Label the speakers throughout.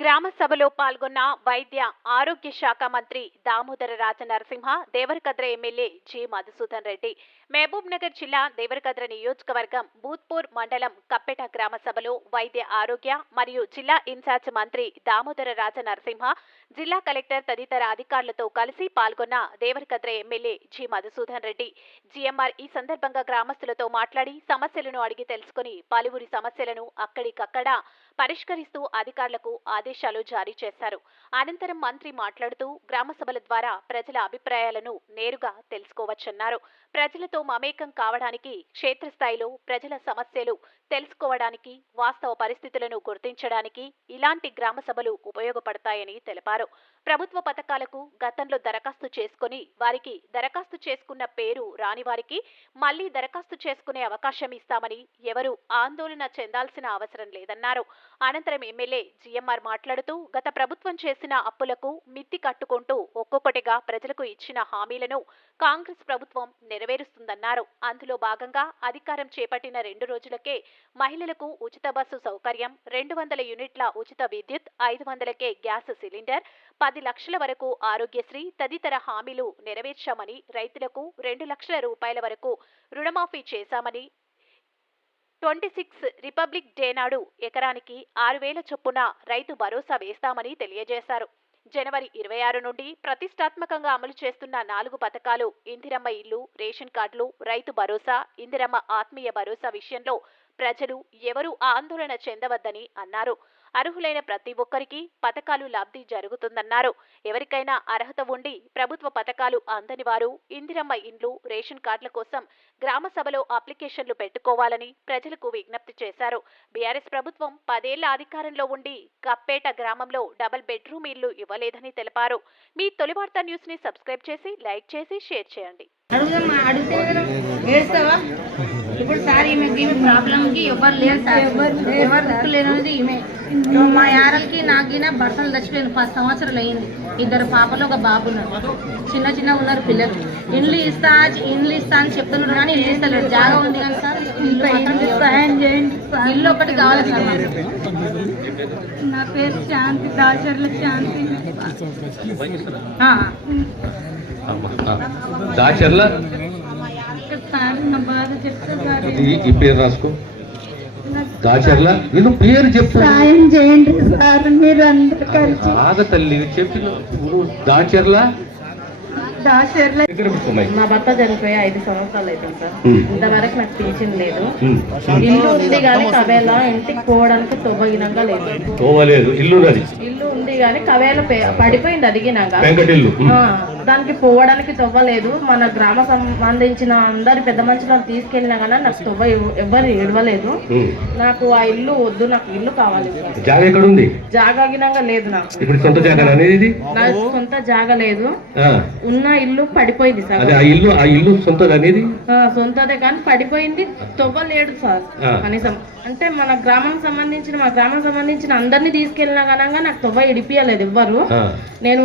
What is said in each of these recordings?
Speaker 1: గ్రామ సభలో పాల్గొన్న వైద్య ఆరోగ్య శాఖ మంత్రి Damodara Raja Narasimha Devarakadra MLA G. Madhusudan Reddy. Mahabubnagar జిల్లా దేవరకద్ర నియోజకవర్గం బూత్పూర్ మండలం కప్పెట గ్రామ సభలో వైద్య ఆరోగ్య మరియు జిల్లా ఇన్ఛార్జ్ మంత్రి దామోదర రాజ నరసింహ జిల్లా కలెక్టర్ తదితర అధికారులతో కలిసి పాల్గొన్న Devarakadra MLA G. Madhusudan Reddy. GMR ఈ సందర్భంగా గ్రామస్తులతో మాట్లాడి సమస్యలను అడిగి తెలుసుకుని పలువురి సమస్యలను అక్కడికక్కడ పరిష్కరిస్తూ అధికారులకు ఆదేశాలు జారీ చేశారు. అనంతరం మంత్రి మాట్లాడుతూ గ్రామసభల ద్వారా ప్రజల అభిప్రాయాలను నేరుగా తెలుసుకోవచ్చన్నారు. ప్రజలతో మమేకం కావడానికి క్షేత్రస్థాయిలో ప్రజల సమస్యలు తెలుసుకోవడానికి వాస్తవ పరిస్థితులను గుర్తించడానికి ఇలాంటి గ్రామసభలు ఉపయోగపడతాయని తెలిపారు. ప్రభుత్వ పథకాలకు గతంలో దరఖాస్తు చేసుకుని వారికి దరఖాస్తు చేసుకున్న పేరు రాని వారికి మళ్ళీ దరఖాస్తు చేసుకునే అవకాశం ఇస్తామని ఎవరు ఆందోళన చెందాల్సిన అవసరం లేదన్నారు. అనంతరం ఎమ్మెల్యే జీఎంఆర్ మాట్లాడుతూ గత ప్రభుత్వం చేసిన అప్పులకు మిత్తి కట్టుకుంటూ ఒక్కొక్కటిగా ప్రజలకు ఇచ్చిన హామీలను కాంగ్రెస్ ప్రభుత్వం నెరవేరుస్తుందన్నారు. అందులో భాగంగా అధికారం చేపట్టిన రెండు రోజులకే మహిళలకు ఉచిత బస్సు సౌకర్యం రెండు వందల యూనిట్ల ఉచిత విద్యుత్ ఐదు వందలకే గ్యాస్ సిలిండర్ పది లక్షల వరకు ఆరోగ్యశ్రీ తదితర హామీలు నెరవేర్చామని రైతులకు రెండు లక్షల రూపాయల వరకు రుణమాఫీ చేశామని ట్వంటీ సిక్స్ రిపబ్లిక్ డే నాడు ఎకరానికి ఆరు వేల చొప్పున రైతు భరోసా వేస్తామని తెలియజేశారు. జనవరి ఇరవై ఆరు నుండి ప్రతిష్టాత్మకంగా అమలు చేస్తున్న నాలుగు పథకాలు ఇందిరమ్మ ఇల్లు రేషన్ కార్డులు రైతు భరోసా ఇందిరమ్మ ఆత్మీయ భరోసా విషయంలో ప్రజలు ఎవరూ ఆందోళన చెందవద్దని అన్నారు. అర్హులైన ప్రతి ఒక్కరికి పథకాలు లబ్ధి జరుగుతుందన్నారు. ఎవరికైనా అర్హత ఉండి ప్రభుత్వ పథకాలు అందని వారు ఇందిరమ్మ ఇండ్లు రేషన్ కార్డుల కోసం గ్రామ సభలో అప్లికేషన్లు పెట్టుకోవాలని ప్రజలకు విజ్ఞప్తి చేశారు. బీఆర్ఎస్ ప్రభుత్వం పదేళ్ళ అధికారంలో ఉండి కప్పేట గ్రామంలో డబుల్ బెడ్రూమ్ ఇల్లు ఇవ్వలేదని తెలిపారు. మీ తొలి వార్తా న్యూస్ని సబ్స్క్రైబ్ చేసి లైక్ చేసి షేర్ చేయండి.
Speaker 2: ఇప్పుడు సార్ ఈమె ఈమె ప్రాబ్లంకి ఎవరు లేరు సార్. ఎవరు దిక్కు లేనిది ఈమె. మా యారలకి నాకిన భర్తలు చచ్చిపోయింది పది సంవత్సరాలు అయింది. ఇద్దరు పాపలు ఒక బాబు ఉన్నారు చిన్న చిన్న ఉన్నారు పిల్లలు. ఇండ్లు ఇస్తా ఇండ్లు ఇస్తా అని చెప్తున్నారు కానీ ఇల్లు ఇస్తలేరు జాగా ఉంది కానీ సార్. ఇల్లు మాత్రం సహాయం చేయండి ఇల్లు ఒకటి కావాలి సార్.
Speaker 3: నా పేరు శాంతి దాచర్ల శాంతి.
Speaker 2: ఆ.
Speaker 4: దాచర్ల పేరు రాసుకో. దాచర్ల నేను పేరు చెప్పు.
Speaker 3: సాయం చేయండి సార్ మీరు అందరు కలిసి.
Speaker 4: తల్లి చెప్పిన దాచర్ల.
Speaker 2: మా భర్త చనిపోయి ఐదు సంవత్సరాలు అవుతుంది సార్. ఇంతవరకు నాకు పింఛన్ లేదు. ఇల్లు ఉంది కానీ కవేల ఇంటికి పోవడానికి తొవ్వగినంగా లేదు.
Speaker 4: ఇల్లు
Speaker 2: ఇల్లు ఉంది కానీ కవేల పే- పడిపోయింది. ఆ, దానికి పోవడానికి తొవ్వలేదు మన గ్రామ సంబంధించిన అందరి పెద్ద మనుషులను తీసుకెళ్ళినా కానీ నాకు తొవ్వ ఎవ- ఎవరు ఇడవలేదు
Speaker 4: ఉమ్.
Speaker 2: నాకు ఆ ఇల్లు వద్దు నాకు ఇల్లు కావాలి.
Speaker 4: జాగ ఎక్కడ ఉంది
Speaker 2: జాగాగినంగా లేదు నాకు.
Speaker 4: ఇప్పుడు సొంత జాగా అనేది
Speaker 2: నా సొంత జాగా లేదు. ఉన్న ఇల్లు పడిపోయింది సార్.
Speaker 4: ఆ ఇల్లు ఆ ఇల్లు సొంతది అనేది?
Speaker 2: సొంతదే కానీ పడిపోయింది. తొవ్వలేడు సార్. కనీసం. అంటే మన గ్రామం సంబంధించిన మా గ్రామం సంబంధించిన అందరినీ తీసుకెళ్ళినా కనుక నాకు తొవ్వ ఇడిపియలేదు ఎవ్వరు. నేను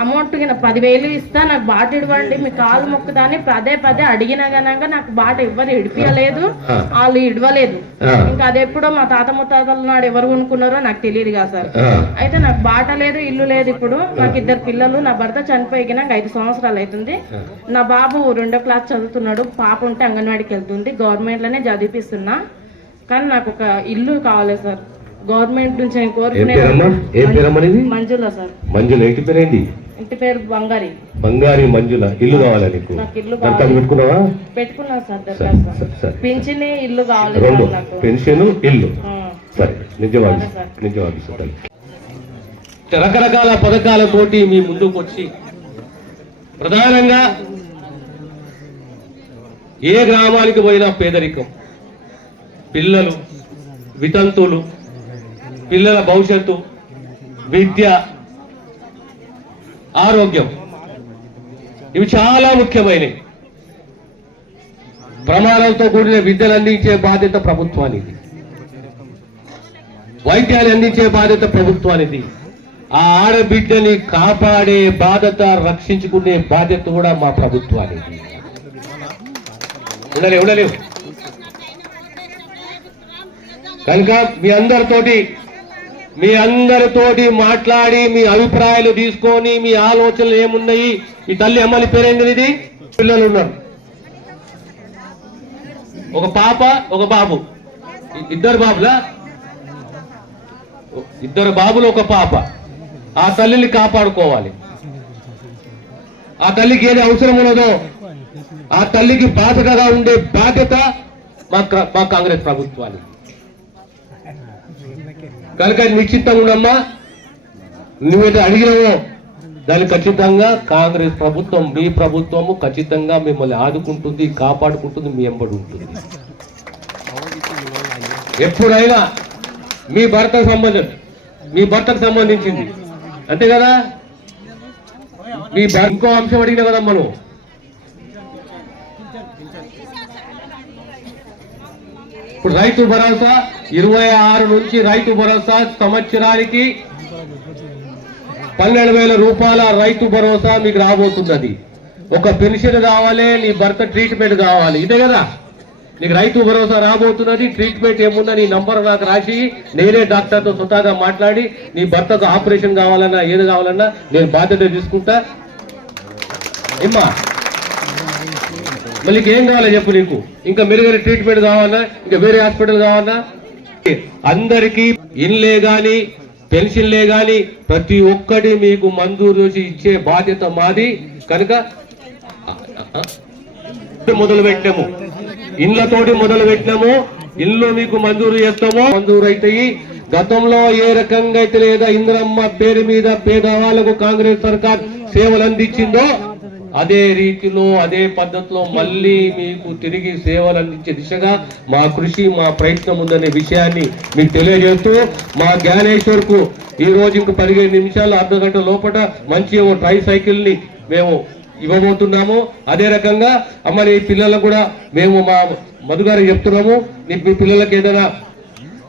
Speaker 2: అమౌంట్ పదివేలు ఇస్తా నాకు బాట ఇవ్వండి మీ కాలు మొక్కుదాన్ని పదే పదే అడిగినా గనక నాకు బాట ఎవ్వరు ఇడిపియలేదు. వాళ్ళు ఇడవలేదు. ఇంకా అది ఎప్పుడో మా తాత ముత్తాతల నాడు ఎవరు కొనుక్కున్నారో నాకు తెలియదు కదా సార్. అయితే నాకు బాట లేదు ఇల్లు లేదు ఇప్పుడు. నాకు ఇద్దరు పిల్లలు నా భర్త చనిపోయి నాకు ఐదు సంవత్సరాలు అవుతుంది. నా బాబు రెండో క్లాస్ చదువుతున్నాడు పాప ఉంటే అంగన్వాడికి వెళ్తుంది గవర్నమెంట్లోనే చదివిపిస్తున్నా. కానీ నాకు ఒక ఇల్లు కావాలి సార్. గవర్నమెంట్ నుంచి నేను
Speaker 4: ఇది
Speaker 2: మంజుల సార్.
Speaker 4: మంజుల ఇంటి పేరేంటి?
Speaker 2: ఇంటి పేరు బంగారి.
Speaker 4: బంగారి మంజుల ఇల్లు కావాలా నీకు? పెట్టుకున్నావా?
Speaker 2: పెట్టుకున్నా సార్ దరఖాస్తు పింఛని ఇల్లు కావాలి
Speaker 4: రెండు పెన్షన్ ఇల్లు. సరే నిజవాది. నిజవాది సార్ రకరకాల పథకాలతోటి మీ ముందుకు వచ్చి ప్రధానంగా ఏ గ్రామానికి పోయినా పేదరికం. పిల్లలు వితంతువులు పిల్లల భవిష్యత్తు విద్య ఆరోగ్యం. ఇవి చాలా ముఖ్యమైనవి. ప్రమాణాలతో కూడిన విద్యను అందించే బాధ్యత ప్రభుత్వానికి వైద్యాన్ని అందించే బాధ్యత ప్రభుత్వానికి ఆ ఆడబిడ్డని కాపాడే బాధ్యత రక్షించుకునే బాధ్యత కూడా మా ప్రభుత్వానికి ఉండలేవు ఉండలేవు. కనుక మీ అందరితోటి మీ అందరితోటి మాట్లాడి మీ అభిప్రాయాలు తీసుకొని మీ ఆలోచనలు ఏమున్నాయి? ఈ తల్లి అమ్మని పేరేంటి ఇది? పిల్లలు ఉన్నారు. ఒక పాప ఒక బాబు. ఇద్దరు బాబులా? ఇద్దరు బాబులు ఒక పాప. ఆ తల్లిని కాపాడుకోవాలి. ఆ తల్లికి ఏది అవసరం ఉన్నదో ఆ తల్లికి బాధ్యతగా ఉండే బాధ్యత మా కాంగ్రెస్ ప్రభుత్వానికి. కనుక నిశ్చితంగా ఉండమ్మా నువ్వేదో అడిగినావో దాన్ని ఖచ్చితంగా కాంగ్రెస్ ప్రభుత్వం మీ ప్రభుత్వము ఖచ్చితంగా మిమ్మల్ని ఆదుకుంటుంది కాపాడుకుంటుంది మీ ఎంబడి ఉంటుంది. ఎప్పుడైనా మీ భర్తకు సంబంధం మీ భర్తకు సంబంధించింది. అంతే కదా? మీ బ్యాంకు ఇంకో అంశం అడిగినా కదమ్మా నువ్వు? ఇప్పుడు రైతు భరోసా ఇరవై ఆరు నుంచి రైతు భరోసా సంవత్సరానికి పన్నెండు వేల రూపాయల రైతు భరోసా మీకు రాబోతున్నది. ఒక పెన్షన్ కావాలి నీ భర్త ట్రీట్మెంట్ కావాలి. ఇదే కదా? నీకు రైతు భరోసా రాబోతున్నది ట్రీట్మెంట్ ఏముందా నీ నంబర్ నాకు రాసి నేనే డాక్టర్తో స్వతహాగా మాట్లాడి నీ భర్తకు ఆపరేషన్ కావాలన్నా ఏది కావాలన్నా నేను బాధ్యత తీసుకుంటా. ఏమ్మా? మళ్ళీ ఏం కావాలి చెప్పు నీకు. ఇంకా మెరుగైన ట్రీట్మెంట్ కావాలన్నా ఇంకా వేరే హాస్పిటల్ కావాలన్నా అందరికీ ఇన్లే గాని పెన్షన్లే గాని ప్రతి ఒక్కటి మీకు మంజూరు చేసి ఇచ్చే బాధ్యత మాది. కనుక మొదలు పెట్టాము ఇండ్లతోటి మొదలు పెట్టినాము ఇల్లు మీకు మంజూరు చేస్తామో. మంజూరు అవుతాయి గతంలో ఏ రకంగా అయితే లేదా ఇంద్రమ్మ పేరు మీద పేదవాళ్ళకు కాంగ్రెస్ సర్కార్ సేవలు అందించిందో అదే రీతిలో అదే పద్ధతిలో మళ్ళీ మీకు తిరిగి సేవలు అందించే దిశగా మా కృషి మా ప్రయత్నం ఉందనే విషయాన్ని మీకు తెలియజేస్తూ మా జ్ఞానేశ్వర్కు ఈ రోజు ఇంక పదిహేను నిమిషాలు అర్ధ గంట లోపల మంచి ట్రై సైకిల్ని మేము ఇవ్వబోతున్నాము. అదే రకంగా అమ్మ నీ పిల్లలకు కూడా మేము మా మధుగారు చెప్తున్నాము. నీ మీ పిల్లలకి ఏదైనా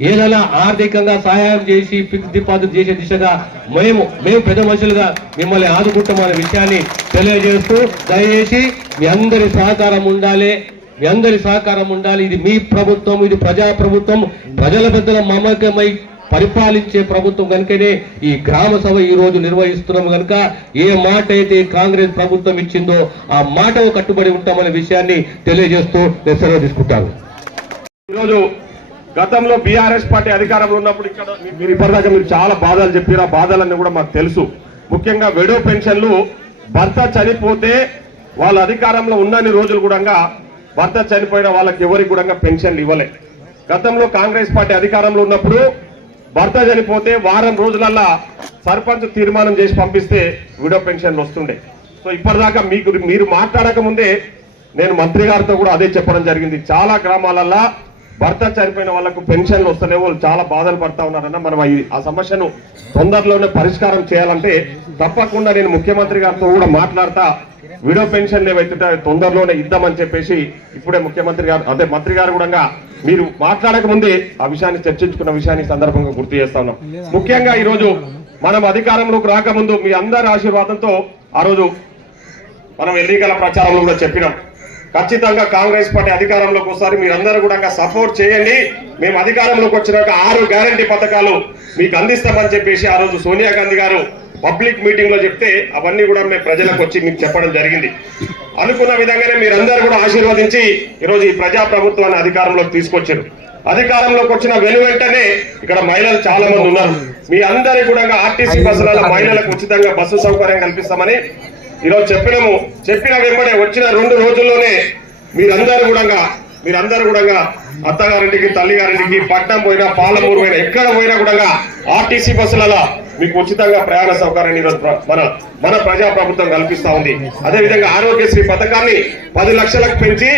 Speaker 4: ఏదైనా ఆర్థికంగా సహాయం చేసి ఫిక్స్ డిపాజిట్ చేసే దిశగా మేము మేము పెద్ద మనుషులుగా మిమ్మల్ని ఆదుకుంటామనే విషయాన్ని తెలియజేస్తూ దయచేసి మీ అందరి సహకారం ఉండాలి. మీ అందరి సహకారం ఉండాలి. ఇది మీ ప్రభుత్వం ఇది ప్రజా ప్రభుత్వం. ప్రజల పెద్దల మమకమై పరిపాలించే ప్రభుత్వం కనుకనే ఈ గ్రామ సభ ఈ రోజు నిర్వహిస్తున్నాం కనుక ఏ మాట అయితే కాంగ్రెస్ ప్రభుత్వం ఇచ్చిందో ఆ మాట కట్టుబడి ఉంటామనే విషయాన్ని తెలియజేస్తూ నేను సెలవు తీసుకుంటాను.
Speaker 5: ఈరోజు గతంలో బీఆర్ఎస్ పార్టీ అధికారంలో ఉన్నప్పుడు ఇక్కడ మీరు ఇప్పటిదాకా మీరు చాలా బాధలు చెప్పారు. ఆ బాధలన్నీ కూడా మాకు తెలుసు. ముఖ్యంగా వెడో పెన్షన్లు భర్త చనిపోతే వాళ్ళ అధికారంలో ఉన్నన్ని రోజులు కూడా భర్త చనిపోయిన వాళ్ళకి ఎవరికి కూడా పెన్షన్లు ఇవ్వలే. గతంలో కాంగ్రెస్ పార్టీ అధికారంలో ఉన్నప్పుడు భర్త చనిపోతే వారం రోజులల్లా సర్పంచ్ తీర్మానం చేసి పంపిస్తే విడో పెన్షన్లు వస్తుండే. సో ఇప్పటిదాకా మీకు మీరు మాట్లాడక ముందే నేను మంత్రి గారితో కూడా అదే చెప్పడం జరిగింది. చాలా గ్రామాలల్లో భర్త చనిపోయిన వాళ్ళకు పెన్షన్లు వస్తలేవు వాళ్ళు చాలా బాధలు పడతా ఉన్నారన్న మనం ఆ సమస్యను తొందరలోనే పరిష్కారం చేయాలంటే తప్పకుండా నేను ముఖ్యమంత్రి గారితో కూడా మాట్లాడతా. విడో పెన్షన్ ఏవైతుంటే తొందరలోనే ఇద్దామని చెప్పేసి ఇప్పుడే ముఖ్యమంత్రి గారు అదే మంత్రి గారు కూడా మీరు మాట్లాడక ముందే ఆ విషయాన్ని చర్చించుకున్న విషయాన్ని సందర్భంగా గుర్తు చేస్తా ఉన్నాం. ముఖ్యంగా ఈరోజు మనం అధికారంలోకి రాకముందు మీ అందరి ఆశీర్వాదంతో ఆ రోజు మనం ఎన్నికల ప్రచారంలో కూడా చెప్పినాం. ఖచ్చితంగా కాంగ్రెస్ పార్టీ అధికారంలోకి వస్తారు. మీరందరూ కూడా సపోర్ట్ చేయండి. మేము అధికారంలోకి వచ్చినాక ఆరు గ్యారంటీ పథకాలు మీకు అందిస్తామని చెప్పేసి ఆ రోజు సోనియా గాంధీ గారు పబ్లిక్ మీటింగ్లో చెప్తే అవన్నీ కూడా మేము ప్రజలకు వచ్చి మీకు చెప్పడం జరిగింది. అనుకున్న విధంగానే మీరందరూ కూడా ఆశీర్వదించి ఈరోజు ఈ ప్రజా ప్రభుత్వాన్ని అధికారంలోకి తీసుకొచ్చారు. అధికారంలోకి వచ్చిన వెను వెంటనే ఇక్కడ మహిళలు చాలా మంది ఉన్నారు. మీ అందరి కూడా ఆర్టీసీ బస్సులలో మహిళలకు ఉచితంగా బస్సు సౌకర్యం కల్పిస్తామని ఈరోజు చెప్పినాము చెప్పిన వెంబడే వచ్చిన రెండు రోజుల్లోనే మీరందరూ కూడా మీరందరూ కూడా అత్తగారింటికి తల్లిగారింటికి పట్నం పోయినా పాలమూరు పోయినా ఎక్కడ పోయినా కూడా ఆర్టీసీ బస్సులలో మీకు ఉచితంగా ప్రయాణ సౌకర్యాన్ని మన మన ప్రజా ప్రభుత్వం కల్పిస్తా ఉంది. అదే విధంగా ఆరోగ్యశ్రీ పథకాన్ని పది లక్షలకు పెంచి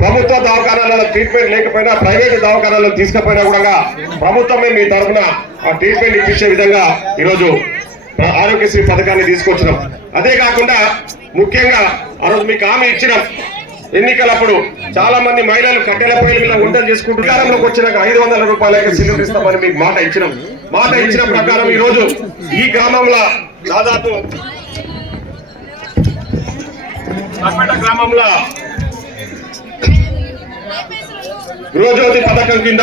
Speaker 5: ప్రభుత్వ దవాఖానాలలో ట్రీట్మెంట్ లేకపోయినా ప్రైవేట్ దవాఖానాలను తీసుకుపోయినా కూడా ప్రభుత్వమే మీ తరఫున ఆ ట్రీట్మెంట్ ఇప్పించే విధంగా ఈరోజు ఆరోగ్యశ్రీ పథకాన్ని తీసుకొచ్చినాం. అదే కాకుండా ముఖ్యంగా ఆ రోజు మీకు హామీ ఇచ్చినాం. ఎన్నికలప్పుడు చాలా మంది మహిళలు కట్టెల పొయ్యిల మీద వంటలు చేసుకుంటూ అధికారంలోకి వచ్చినాక ఐదు వందల రూపాయలకి సిలిండర్ ఇస్తామని మీకు మాట ఇచ్చినాం. మాట ఇచ్చిన ప్రకారం ఈ రోజు ఈ గ్రామంలో దాదాపు గ్రామంలో గృహజ్యోతి పథకం కింద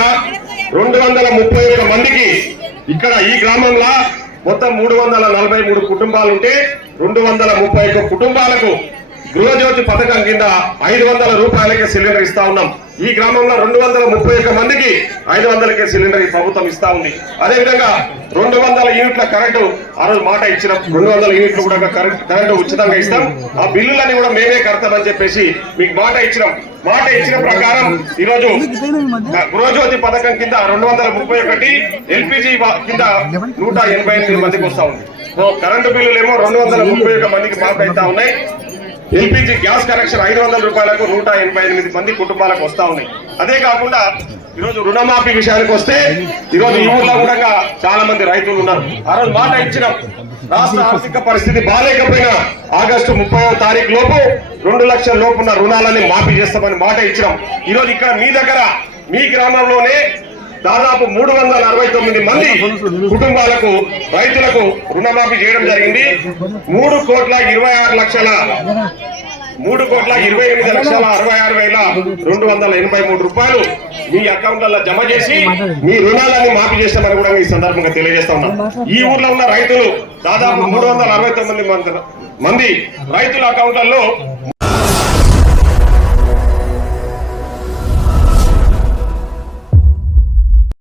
Speaker 5: రెండు వందల ముప్పై ఒక్క మందికి ఇక్కడ ఈ గ్రామంలో మొత్తం మూడు వందల నలభై మూడు కుటుంబాలుంటే రెండు వందల ముప్పై ఒక్క కుటుంబాలకు గృహజ్యోతి పథకం కింద ఐదు వందల రూపాయలకే సిలిండర్ ఇస్తా ఉన్నాం. ఈ గ్రామంలో రెండు వందల ముప్పై ఒక్క మందికి ఐదు వందలకే సిలిండర్ ఈ ప్రభుత్వం ఇస్తా ఉంది. అదేవిధంగా రెండు వందల యూనిట్ల కరెంటు ఆ రోజు మాట ఇచ్చిన రెండు వందల యూనిట్లు కూడా కరెంట్ కరెంటు ఉచితంగా ఇస్తాం. ఆ బిల్లులన్నీ కూడా మేమే కడతామని చెప్పేసి మీకు మాట ఇచ్చినాం. మాట ఇచ్చిన ప్రకారం ఈరోజు గృహజ్యోతి పథకం కింద రెండు వందల ముప్పై ఒకటి ఎల్పిజి కింద నూట ఎనభై ఎనిమిది మందికి వస్తా ఉంది. సో కరెంటు బిల్లులు ఏమో రెండు వందల ముప్పై ఒక మందికి మాట అవుతా ఉన్నాయి. ఎల్పిజి గ్యాస్ కనెక్షన్ ఐదు వందల రూపాయలకు నూట ఎనభై ఎనిమిది మంది కుటుంబాలకు వస్తా ఉన్నాయి. అదే కాకుండా ఈరోజు రుణమాఫీ విషయానికి వస్తే ఈరోజు ఈ ఊర్లో కూడా చాలా మంది రైతులు ఉన్నారు. ఆ రోజు మాట ఇచ్చినాం. రాష్ట్ర ఆర్థిక పరిస్థితి బాగాలేకపోయినా ఆగస్టు ముప్పై తారీఖు లోపు రెండు లక్షల లోపు ఉన్న రుణాలని మాఫీ చేస్తామని మాట ఇచ్చినాం. ఈరోజు ఇక్కడ మీ దగ్గర మీ గ్రామంలోనే దాదాపు మూడు వందల అరవై తొమ్మిది మంది కుటుంబాలకు రైతులకు రుణమాఫీ చేయడం జరిగింది. మూడు కోట్ల ఇరవై ఆరు లక్షల మూడు కోట్ల ఇరవై ఎనిమిది లక్షల అరవై ఆరు వేల రెండు వందల ఎనభై మూడు రూపాయలు మీ అకౌంట్లలో జమ చేసి మీ రుణాలని మాఫీ చేస్తామని కూడా ఈ సందర్భంగా తెలియజేస్తా ఉన్నాం. ఈ ఊర్లో ఉన్న రైతులు దాదాపు మూడు వందల అరవై తొమ్మిది మంది మంది రైతుల అకౌంట్లలో